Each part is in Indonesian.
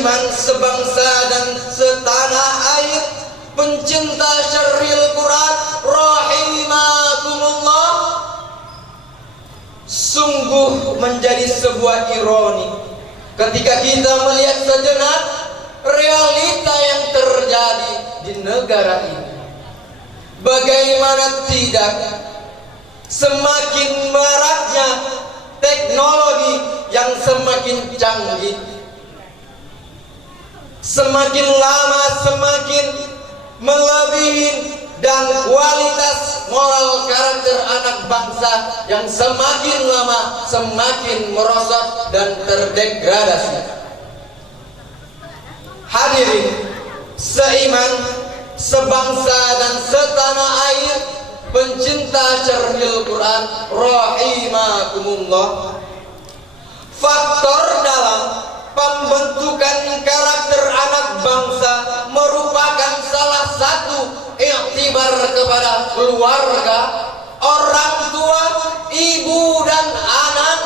seiman, sebangsa dan setanah air, pencinta syaril Quran rahimakumullah. Sungguh menjadi sebuah ironi ketika kita melihat sejenak realita yang terjadi di negara ini. Bagaimana tidak, semakin maraknya teknologi yang semakin canggih, semakin lama semakin melebihi, dan kualitas moral karakter anak bangsa yang semakin lama semakin merosot dan terdegradasi. Hadirin seiman, sebangsa dan setanah air, pencinta syarhil Quran rahimakumullah, faktor dalam pembentukan karakter anak bangsa merupakan salah satu iktibar kepada keluarga, orang tua, ibu dan anak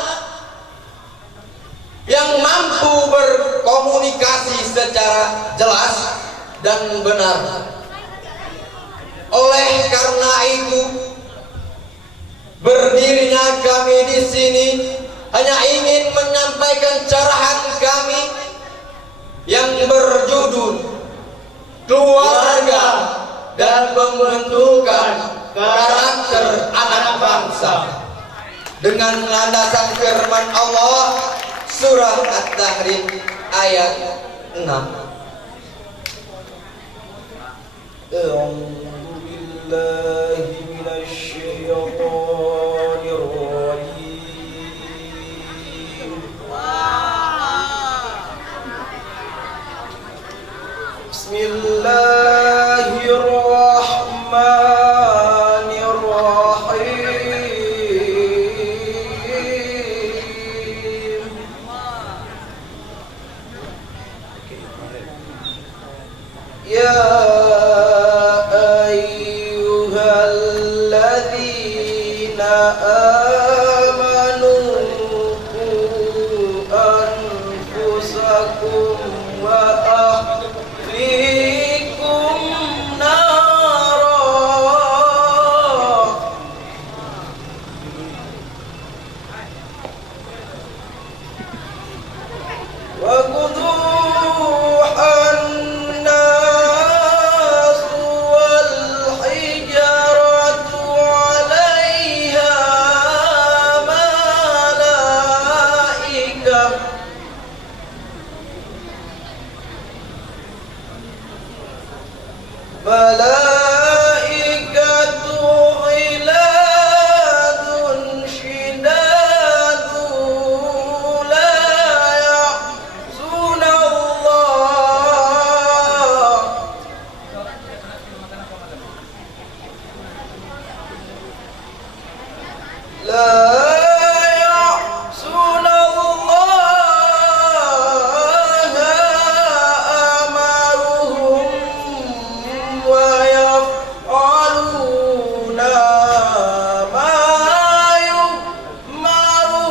yang mampu berkomunikasi secara jelas dan benar. Oleh karena itu, berdirinya kami di sini hanya ingin menyampaikan carahan kami yang berjudul Keluarga dan Pembentukan Karakter Anak Bangsa, dengan landasan firman Allah surah At-Tahrim ayat 6. A'udzubillahi minasyaitonir rajim. Bismillahirrahmanirrahim. Ya ayyuhalladzina amanu qu anfusakum wa ahlikum nara wa quduhan nas wal hijaratu 'alaiha malaikah malaikatu ghiladun shidadu la ya'sunallah amaruhum wa yaf'aluna ma yu'marun.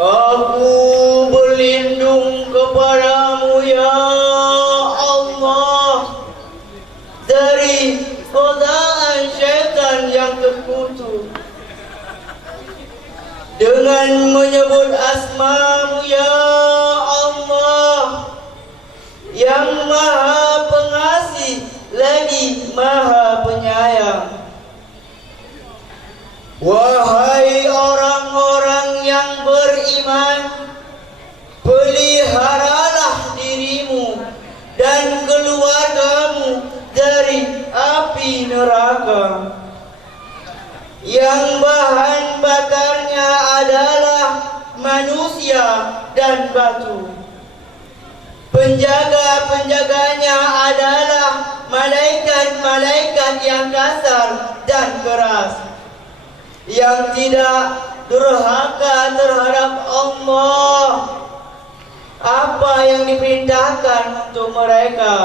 Aku berlindung kepadamu ya Allah dari godaan syaitan yang terkutuk, dengan menyebut asma-Mu ya Allah yang maha pengasih lagi maha penyayang. Wahai orang-orang yang beriman, peliharalah dirimu dan keluargamu dari api neraka yang bahan bakarnya adalah manusia dan batu. Penjaga-penjaganya adalah malaikat-malaikat yang kasar dan keras, yang tidak durhaka terhadap Allah apa yang diperintahkan untuk mereka,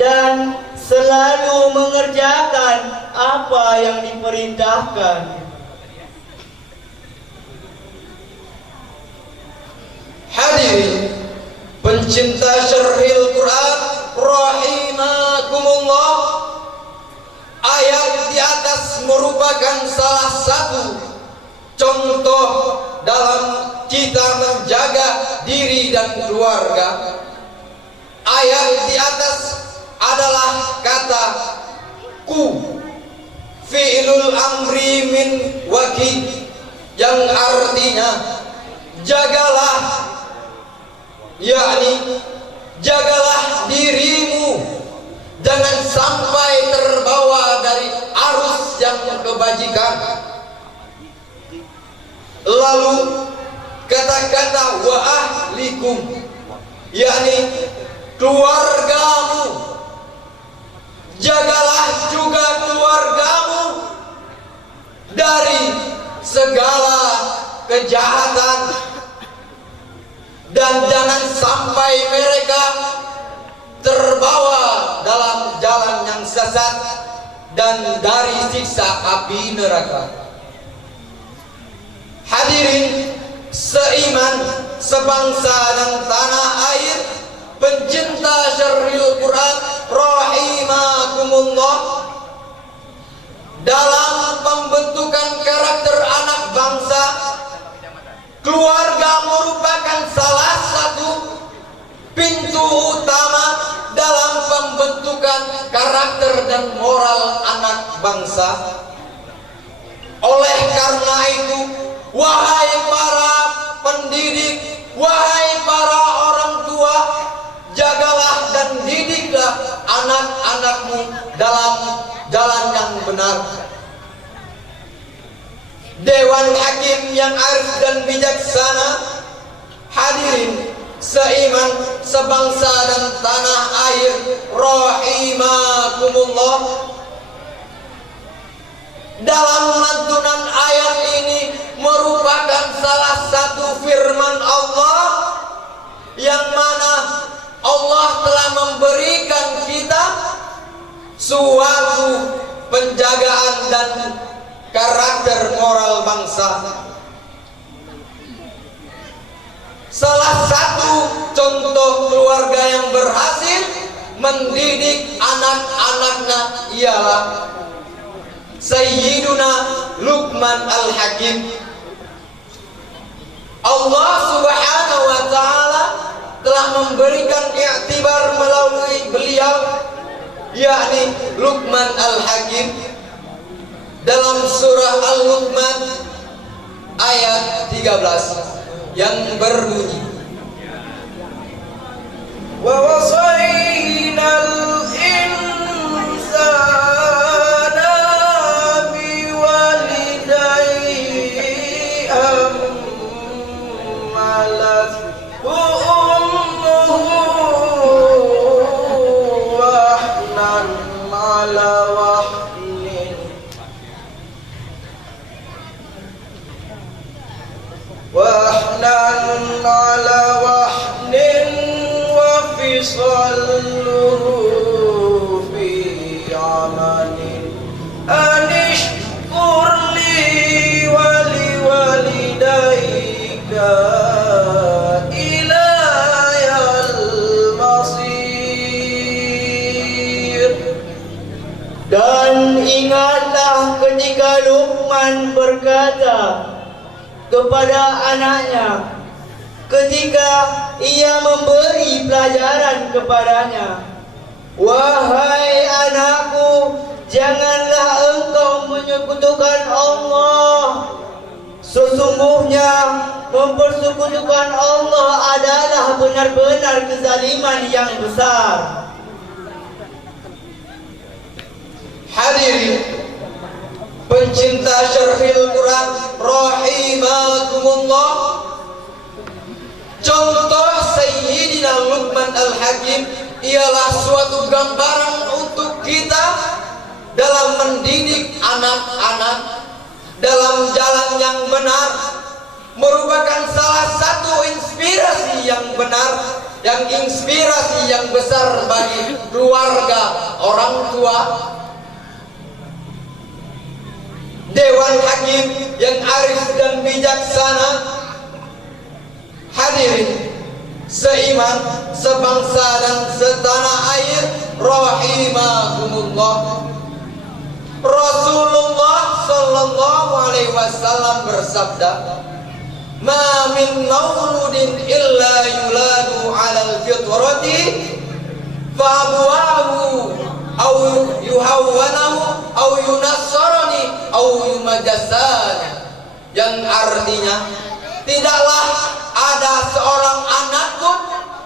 dan selalu mengerjakan apa yang diperintahkan. Hadirin pencinta syarhil Quran rahimakumullah, ayat di atas merupakan salah satu contoh dalam kita menjaga diri dan keluarga. Ayat di atas adalah kata ku, fi'lul amri min waki, yang artinya jagalah, yakni jagalah dirimu, jangan sampai terbawa dari arus yang kebajikan. Lalu kata-kata wa ahlikum, yakni keluargamu, jagalah juga keluargamu dari segala kejahatan, dan jangan sampai mereka terbawa dalam jalan yang sesat dan dari siksa api neraka. Hadirin seiman, sebangsa dan tanah air, pencinta syarhil Quran rahimakumullah, dalam pembentukan karakter anak bangsa, keluarga merupakan salah satu pintu utama dalam pembentukan karakter dan moral anak bangsa. Oleh karena itu, wahai para pendidik, wahai para orang tua, jagalah dan didiklah anak-anakmu dalam jalan yang benar. Dewan Hakim yang arif dan bijaksana, hadirin seiman, sebangsa dan tanah air rahimakumullah, dalam lantunan ayat ini merupakan salah satu firman Allah yang mana Allah telah memberikan kita suatu penjagaan dan karakter moral bangsa. Salah satu contoh keluarga yang berhasil mendidik anak-anaknya ialah Sayyiduna Luqman Al-Hakim. Allah Subhanahu wa ta'ala telah memberikan i'tibar melalui beliau, yakni Luqman Al-Hakim, dalam surah Al-Luqman ayat 13 yang berbunyi, wa wasainal insana biwalidayhi hamalathu ummuhu wahnan ala wahnin wahnan ala wahnin wa fisaluhu fi amanin anishkur li wali walidayka ilayal masir. Dan ingatlah ketika Luqman berkata kepada anaknya ketika ia memberi pelajaran kepadanya, wahai anakku, janganlah engkau menyekutukan Allah. Sesungguhnya mempersekutukan Allah adalah benar-benar kezaliman yang besar. hadirin pencinta syarhil Quran rahimakumullah, contoh Sayyidina Luqman Al-Hakim ialah suatu gambaran untuk kita dalam mendidik anak-anak dalam jalan yang benar, merupakan salah satu inspirasi yang benar yang inspirasi yang besar bagi keluarga, orang tua, dewan hakim yang arif dan bijaksana. Hadirin seiman, sebangsa dan setanah air rahimakumullah. Rasulullah sallallahu alaihi wasallam bersabda, "Ma min mauludin illa yuladu 'alal fitrati fa abwahu aw yuhawwanahu aw yunassarani aw yumajasani." Yang artinya, tidaklah ada seorang anak pun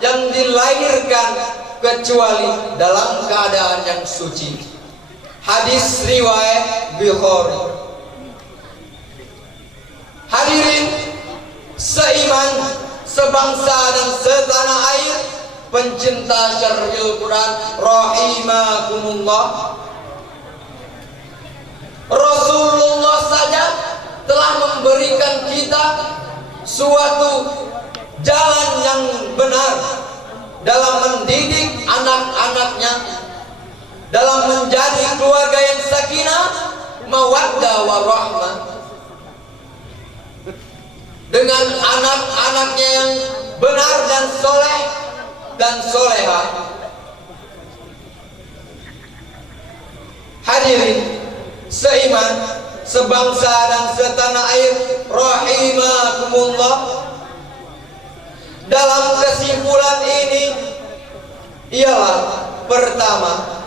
yang dilahirkan kecuali dalam keadaan yang suci. Hadis riwayat Bukhari. Hadirin seiman, sebangsa dan setanah air, pencinta syar'il Quran rahimakumullah. Rasulullah saja telah memberikan kita suatu jalan yang benar dalam mendidik anak-anaknya, dalam menjadi keluarga yang sakinah, mawaddah warahmah, dengan anak-anaknya yang benar dan soleh dan solehah. Hadirin seiman, sebangsa dan setanah air rahimakumullah. Dalam kesimpulan ini ialah, pertama,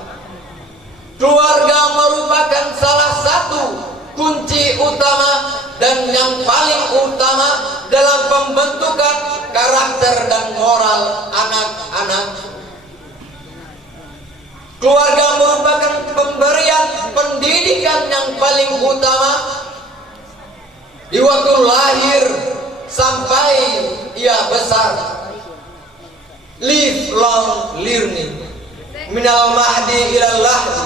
keluarga merupakan salah satu kunci utama dan yang paling utama dalam pembentukan karakter dan moral anak-anak. Keluarga merupakan pemberian pendidikan yang paling utama di waktu lahir sampai ia besar. Lifelong learning, minal mahdi ilal lahdi.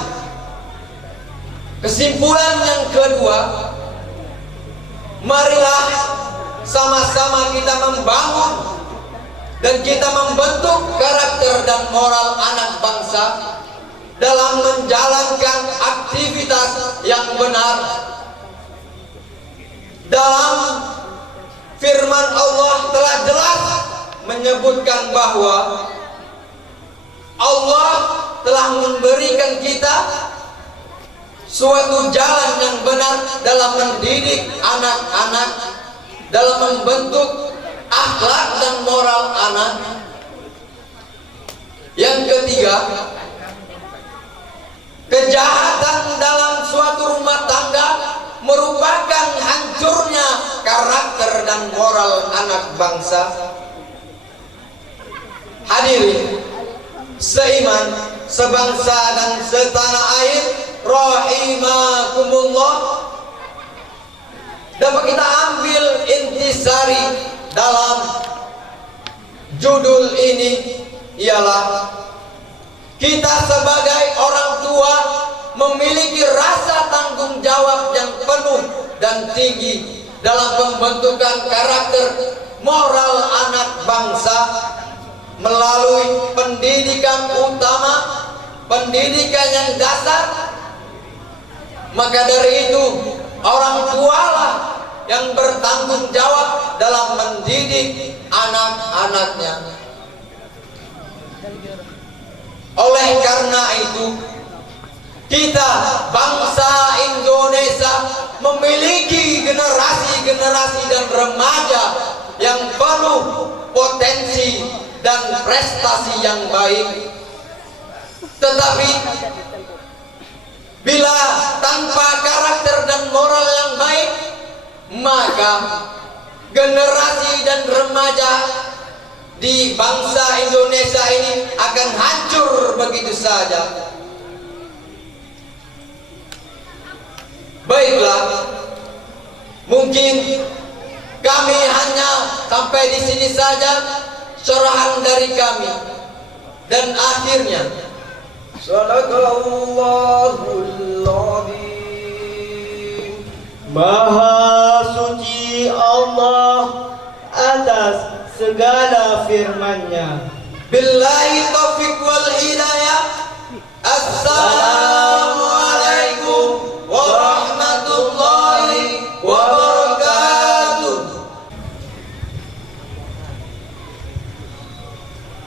Kesimpulan yang kedua, marilah sama-sama kita membangun dan kita membentuk karakter dan moral anak bangsa dalam menjalankan aktivitas yang benar. Dalam firman Allah telah jelas menyebutkan bahwa Allah telah memberikan kita suatu jalan yang benar dalam mendidik anak-anak, dalam membentuk akhlak dan moral anak. Yang ketiga, kejahatan dalam suatu rumah tangga merupakan hancurnya karakter dan moral anak bangsa. Hadirin seiman, sebangsa dan setanah air rahimakumullah. Dapat kita ambil intisari dalam judul ini ialah, kita sebagai orang tua memiliki rasa tanggung jawab yang penuh dan tinggi dalam pembentukan karakter moral anak bangsa melalui pendidikan utama, pendidikan yang dasar. Maka dari itu, orang tualah yang bertanggung jawab dalam mendidik anak-anaknya. Oleh karena itu, kita bangsa Indonesia memiliki generasi-generasi dan remaja yang penuh potensi dan prestasi yang baik. Tetapi bila tanpa karakter dan moral yang baik, maka generasi dan remaja di bangsa Indonesia ini akan hancur begitu saja. Baiklah, mungkin kami hanya sampai di sini saja curahan dari kami, dan akhirnya Sadaqallahul Azim. Maha suci Allah atas segala firman-Nya. Billahi taufiq wal hidayah. Assalamualaikum warahmatullahi wabarakatuh.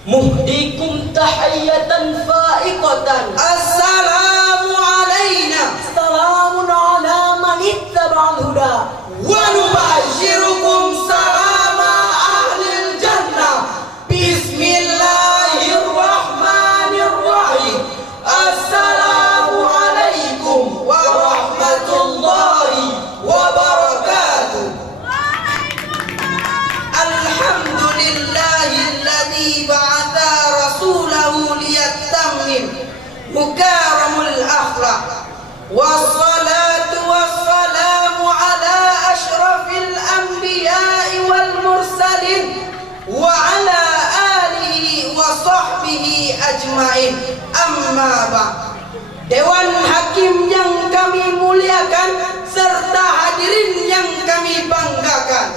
Muhdikum tahiyatan fa'iqatan. Assalamu alaina Salamun ala man ittaba'al huda. wa nubashirukum salama ahlil jannah. Bismillahirrahmanirrahim. Assalamualaikum warahmatullahi wabarakatuh. Alhamdulillahilladzi ba'atha rasulahu liyattammim mukaramul akhlaq. Wassalatu wassalamu ala ashrafil anbiya'i wal mursalin wa ala alihi wa sahbihi ajmain. Amma ba'd. Dewan Hakim yang kami muliakan serta hadirin yang kami banggakan,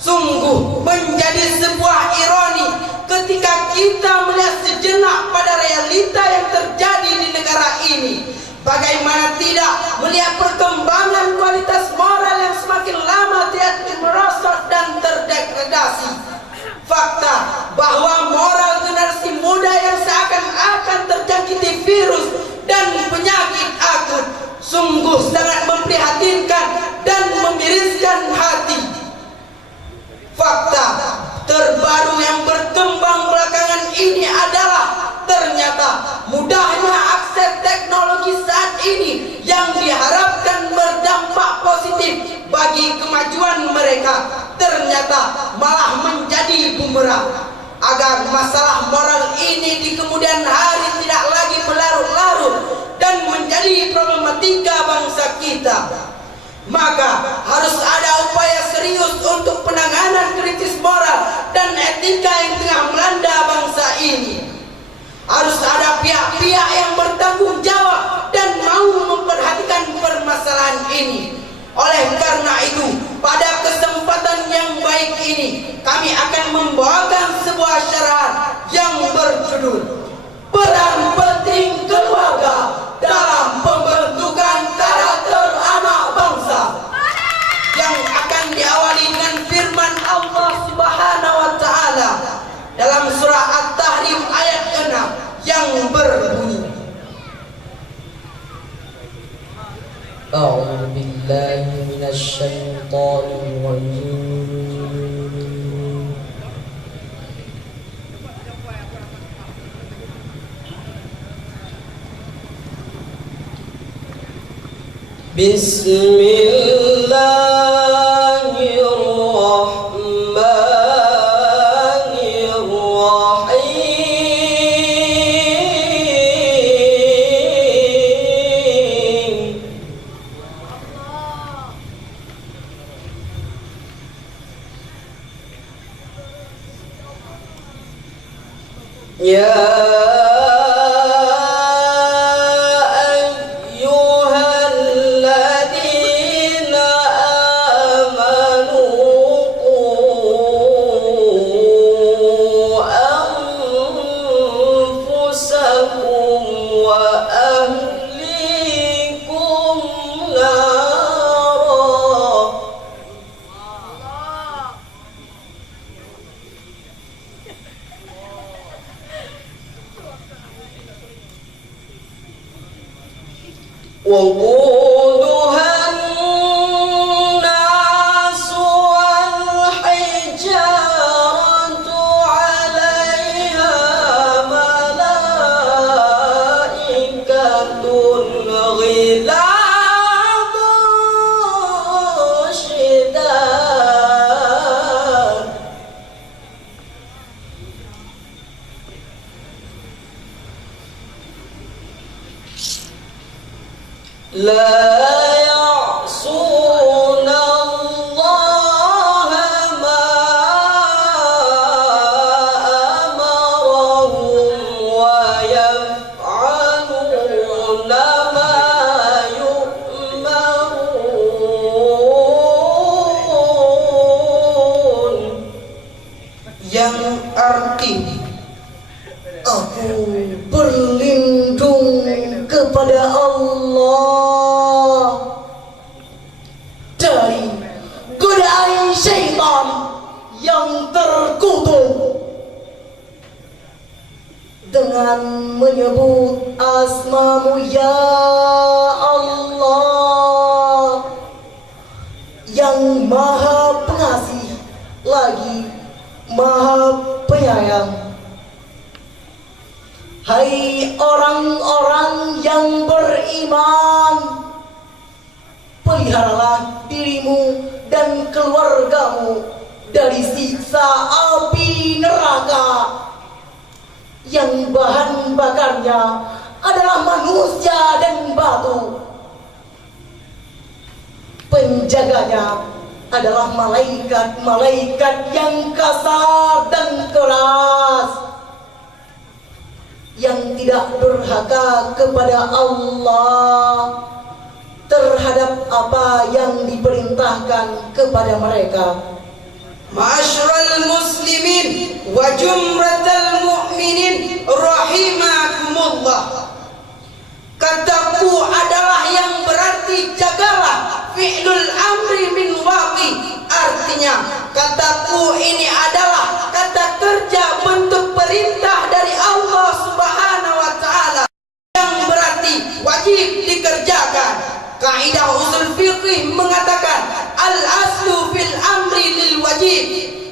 sungguh menjadi sebuah ironi ketika kita melihat sejenak pada realita yang terjadi di negara ini. Bagaimana tidak melihat perkembangan kualitas moral yang semakin lama tidak merosot dan terdegradasi. Fakta bahwa moral generasi muda yang seakan-akan terjangkiti virus dan penyakit akut sungguh sangat memprihatinkan dan memiriskan hati. Fakta terbaru yang berkembang belakangan ini adalah ternyata mudahnya akses teknologi saat ini yang diharapkan berdampak positif bagi kemajuan mereka ternyata malah menjadi bumerang. Agar masalah moral ini di kemudian hari tidak lagi berlarut-larut dan menjadi problematika bangsa kita, maka harus ada upaya serius untuk penanganan krisis moral dan etika yang tengah melanda bangsa ini. Harus ada pihak-pihak yang bertanggung jawab dan mau memperhatikan permasalahan ini. Oleh karena itu, pada kesempatan yang baik ini, kami akan membawakan sebuah syarahan yang berjudul Peran Penting Keluarga dalam Pembentukan Karakter Anak Bangsa, yang akan diawali dengan firman Allah Subhanahu wa taala dalam surah At-Tahrim ayat 6 yang berbunyi, A'udzu billahi minasy syaithanir rajim. Bismillahirrahmanirrahim. Ya ayyuhalladzina amanu qu anfusakum wa ahlikum nara. وقودها الناس والحجارة عليها ملائكة غلاظ شداد لا يعصون الله ما أمرهم ويفعلون ما يؤمرون. yang arti Allah dari godaan syaitan yang terkutuk dengan menyebut asma-Mu ya Allah yang Maha Pengasih lagi Maha Penyayang. Hai orang-orang yang beriman, peliharalah dirimu dan keluargamu dari siksa api neraka yang bahan bakarnya adalah manusia dan batu. Penjaganya adalah malaikat-malaikat yang kasar dan keras, yang tidak durhaka kepada Allah terhadap apa yang diperintahkan kepada mereka. Ma'asyiral muslimin wa jumratal mu'minin rahimakumullah. Kataku adalah yang berarti jagalah, fi'lul amri min waqi. Artinya kataku ini adalah kata kerja bentuk perintah dari Allah Subhanahu wa taala yang berarti wajib dikerjakan. Kaidah usul fiqih mengatakan al-aslu fil amri lil wajib.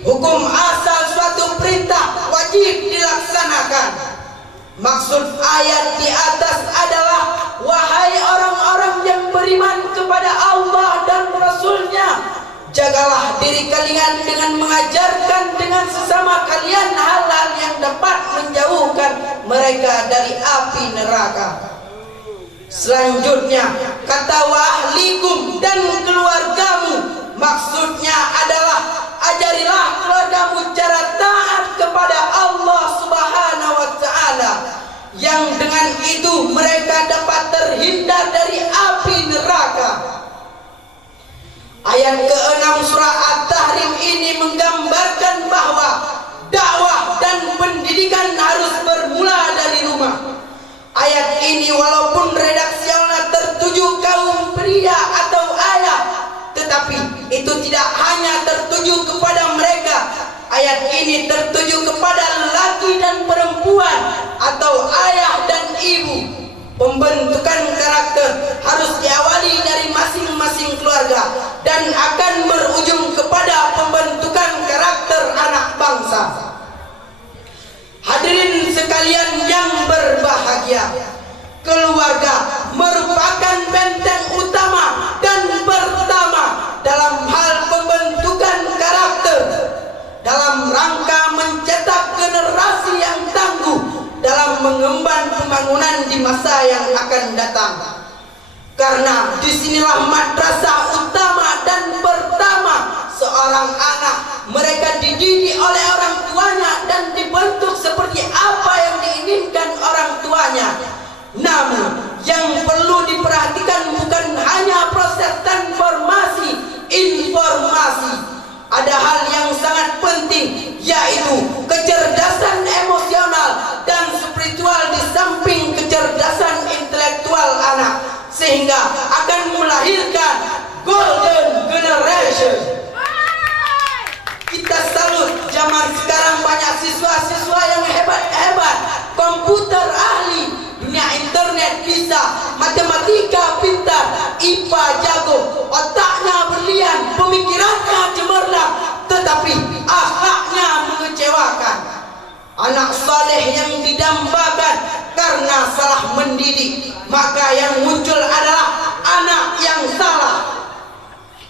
Hukum asal suatu perintah wajib dilaksanakan. Maksud ayat di atas adalah wahai orang-orang yang beriman kepada Allah dan Rasul-Nya, jagalah diri kalian dengan mengajarkan dengan sesama kalian hal-hal yang dapat menjauhkan mereka dari api neraka. Selanjutnya kata wa ahlikum dan keluargamu, maksudnya adalah ajarilah keluargamu cara taat kepada Allah Subhanahu wa taala, yang dengan itu mereka dapat terhindar dari api neraka. Ayat ke-6 surah At-Tahrim ini menggambarkan bahwa dakwah dan pendidikan harus bermula dari rumah. Ayat ini walaupun redaksional tertuju kaum pria atau ayah, tetapi itu tidak hanya tertuju kepada mereka. Ayat ini tertuju kepada lelaki dan perempuan atau ayah dan ibu. Pembentukan karakter harus diawali dari masing-masing keluarga dan akan berujung kepada pembentukan karakter anak bangsa. Hadirin sekalian yang berbahagia, keluarga merupakan benteng utama dan pertama dalam hal pembentukan karakter, dalam rangka mencetak generasi yang tangguh dalam mengemban pembangunan di masa yang akan datang. Karena disinilah madrasah utama dan pertama seorang anak. Mereka dididik oleh orang tuanya dan dibentuk seperti apa yang diinginkan orang tuanya. Namun yang perlu diperhatikan bukan hanya proses transformasi informasi. Ada hal yang sangat penting, yaitu kecerdasan emosional dan spiritual di samping kecerdasan intelektual anak, sehingga akan melahirkan golden generation. Kita salut zaman sekarang banyak siswa-siswa yang hebat-hebat, komputer ahli, dunia internet bisa, matematika pintar, IPA jago, otaknya berlian, pemikirannya cemerlang, tetapi akhlaknya mengecewakan. Anak saleh yang didambakan karena salah mendidik, maka yang muncul adalah anak yang salah.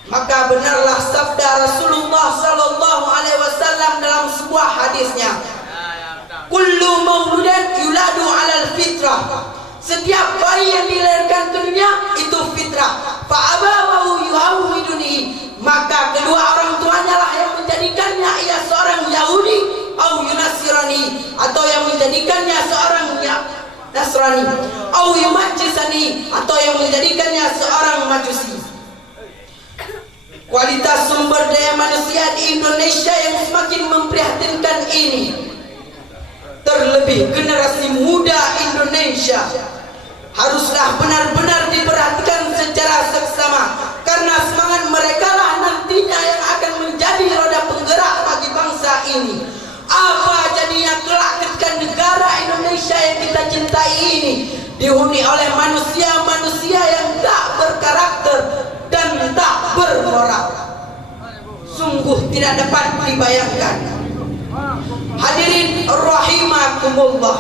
Maka benarlah sabda Rasulullah sallallahu alaihi wasallam dalam sebuah hadisnya, kullu mauludan yuladu 'alal fitrah. Setiap bayi yang dilahirkan ke dunia itu fitrah. Fa abawahu yuhawwiduni, maka kedua orang tuanya lah yang menjadikannya ia seorang Yahudi atau Yunasirani, atau yang menjadikannya seorang Nasrani, atau Yumajjisani, atau yang menjadikannya seorang Majusi. Kualitas sumber daya manusia di Indonesia yang semakin memprihatinkan ini, terlebih generasi muda Indonesia, haruslah benar-benar diperhatikan secara seksama, karena semangat mereka lah nantinya yang akan menjadi roda penggerak bagi bangsa ini. Apa jadinya kelak ketika negara Indonesia yang kita cintai ini dihuni oleh manusia-manusia yang tak berkarakter dan tak bermoral? Sungguh tidak dapat dibayangkan. Hadirin rahimakumullah.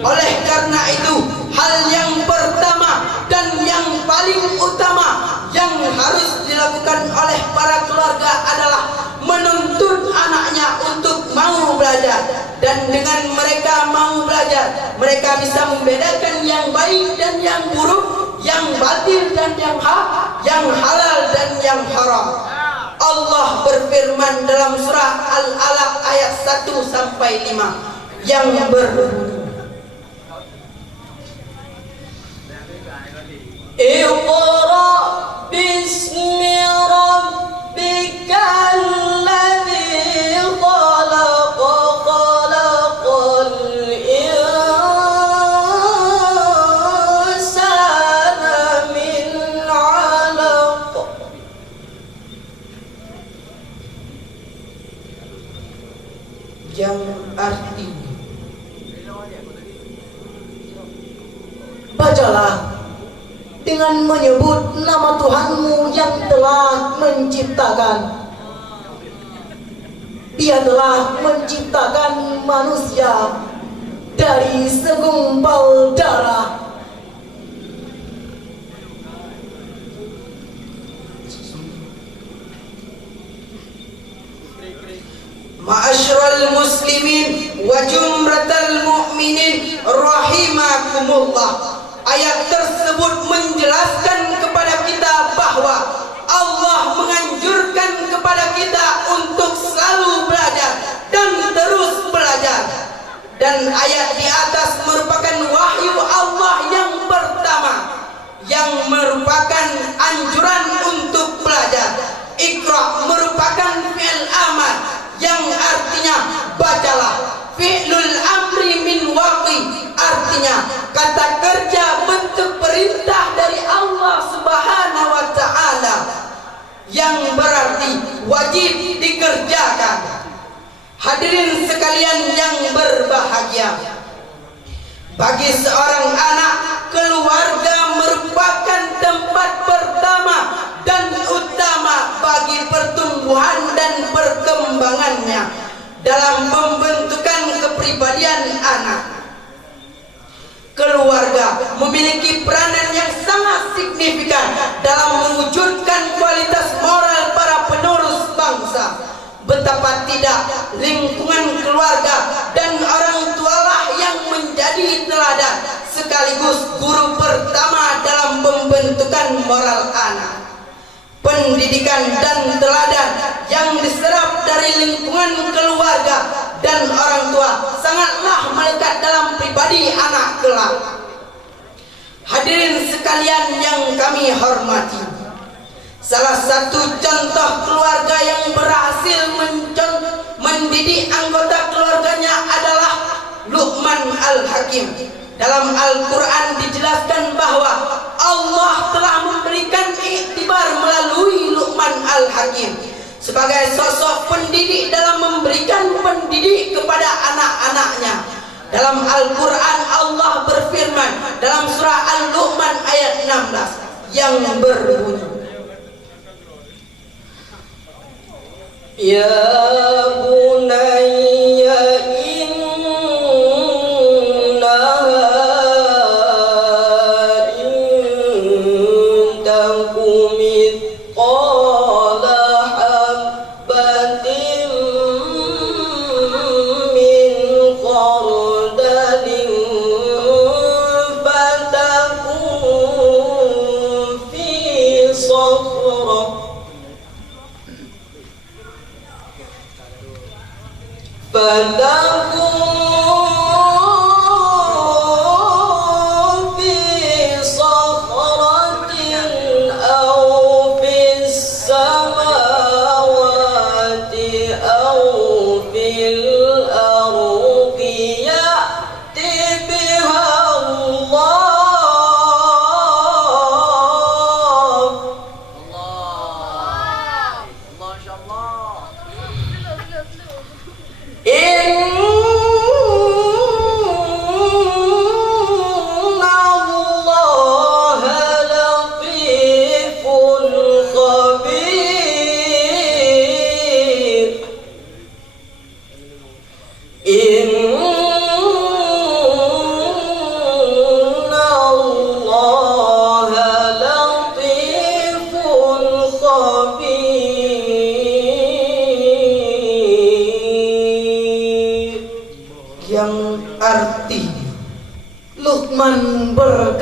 Oleh karena itu, hal yang pertama dan yang paling utama yang harus dilakukan oleh para keluarga adalah menuntut anaknya untuk mau belajar. Dan dengan mereka mau belajar, mereka bisa membedakan yang baik dan yang buruk, yang batil dan yang hak, yang halal dan yang haram. Allah berfirman dalam surah Al-Alaq ayat 1 sampai 5 yang berbunyi, Iqra bismi rabbikal ladzi khalaq khalaqal insana min 'alaq. yang artinya, bacalah dengan menyebut nama Tuhanmu yang telah menciptakan. Dia telah menciptakan manusia dari segumpal darah. Ma'asyiral muslimin wa jumratal mu'minin rahimakumullah. Ayat tersebut menjelaskan kepada kita bahwa Allah menganjurkan kepada kita untuk selalu belajar dan terus belajar. Dan ayat di atas merupakan wahyu Allah yang pertama yang merupakan anjuran untuk belajar. Iqra merupakan fi'il amar yang artinya bacalah. Fi'lul amri min waqi artinya kata kerja bentuk perintah dari Allah Subhanahu wa taala yang berarti wajib dikerjakan. Hadirin sekalian yang berbahagia, bagi seorang anak, keluarga merupakan tempat pertama dan utama bagi pertumbuhan dan perkembangannya dalam pembentukan kepribadian anak. Keluarga memiliki peranan yang sangat signifikan dalam mewujudkan kualitas moral para penerus bangsa. Betapa tidak, lingkungan keluarga dan orang tualah yang menjadi teladan sekaligus guru pertama dalam pembentukan moral anak. Pendidikan dan teladan yang diserap dari lingkungan keluarga dan orang tua sangatlah melekat dalam pribadi anak kelak. Hadirin sekalian yang kami hormati, salah satu contoh keluarga yang berhasil mendidik anggota keluarganya adalah Luqman Al-Hakim. Dalam Al-Quran dijelaskan bahwa Allah telah memberikan iktibar melalui Luqman Al-Hakim sebagai sosok pendidik dalam memberikan pendidik kepada anak-anaknya. Dalam Al-Quran Allah berfirman dalam surah Al-Luqman ayat 16 yang berbunyi, Ya bunayya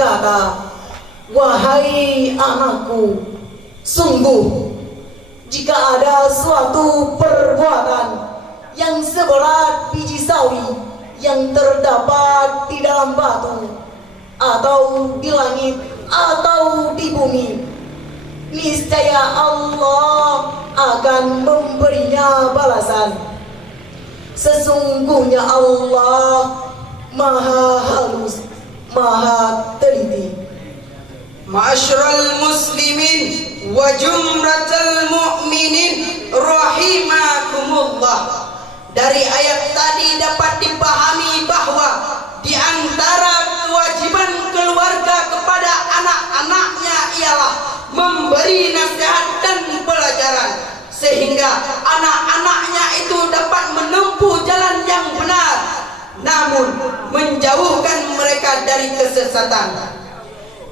berkata, "Wahai anakku, sungguh jika ada suatu perbuatan yang seberat biji sawi yang terdapat di dalam batu atau di langit atau di bumi, niscaya Allah akan memberinya balasan. Sesungguhnya Allah Maha halus, Maha teliti." Ma'asyiral muslimin wa jumratal mu'minin rahimakumullah. Dari ayat tadi dapat dipahami bahwa di antara kewajiban keluarga kepada anak-anaknya ialah memberi nasihat dan pelajaran sehingga anak-anaknya itu dapat menempuh jalan yang benar, namun menjauhkan mereka dari kesesatan.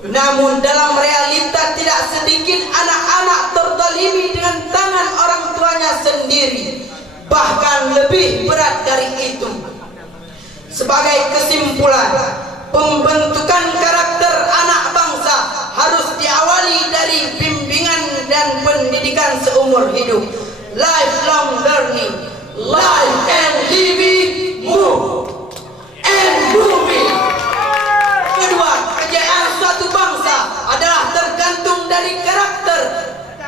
Namun dalam realita tidak sedikit anak-anak terzalimi dengan tangan orang tuanya sendiri, bahkan lebih berat dari itu. Sebagai kesimpulan, pembentukan karakter anak bangsa harus diawali dari bimbingan dan pendidikan seumur hidup. Lifelong learning, life and living, move and moving. Kedua, kejayaan suatu bangsa adalah tergantung dari karakter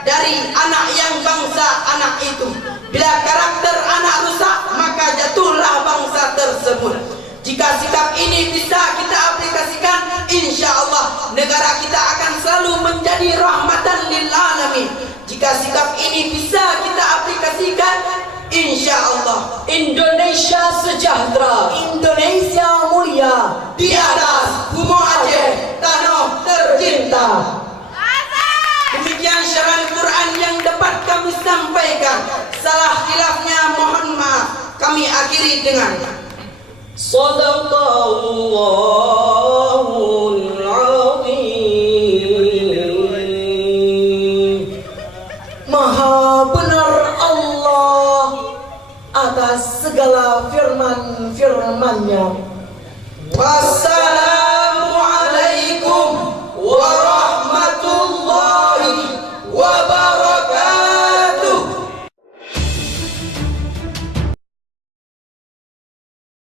dari anak yang bangsa anak itu. Bila karakter anak rusak, maka jatuhlah bangsa tersebut. Jika sikap ini bisa kita aplikasikan, insya Allah negara kita akan selalu menjadi rahmatan lil alamin. Jika sikap ini bisa kita aplikasikan, insya Allah Indonesia sejahtera, Indonesia mulia, di atas bumi Aceh tanah tercinta. Demikian syarah Quran yang dapat kami sampaikan. Salah khilafnya mohon maaf. Kami akhiri dengan Shadaqallahul Azim. Maha benar Allah atas segala firman-firman-Nya.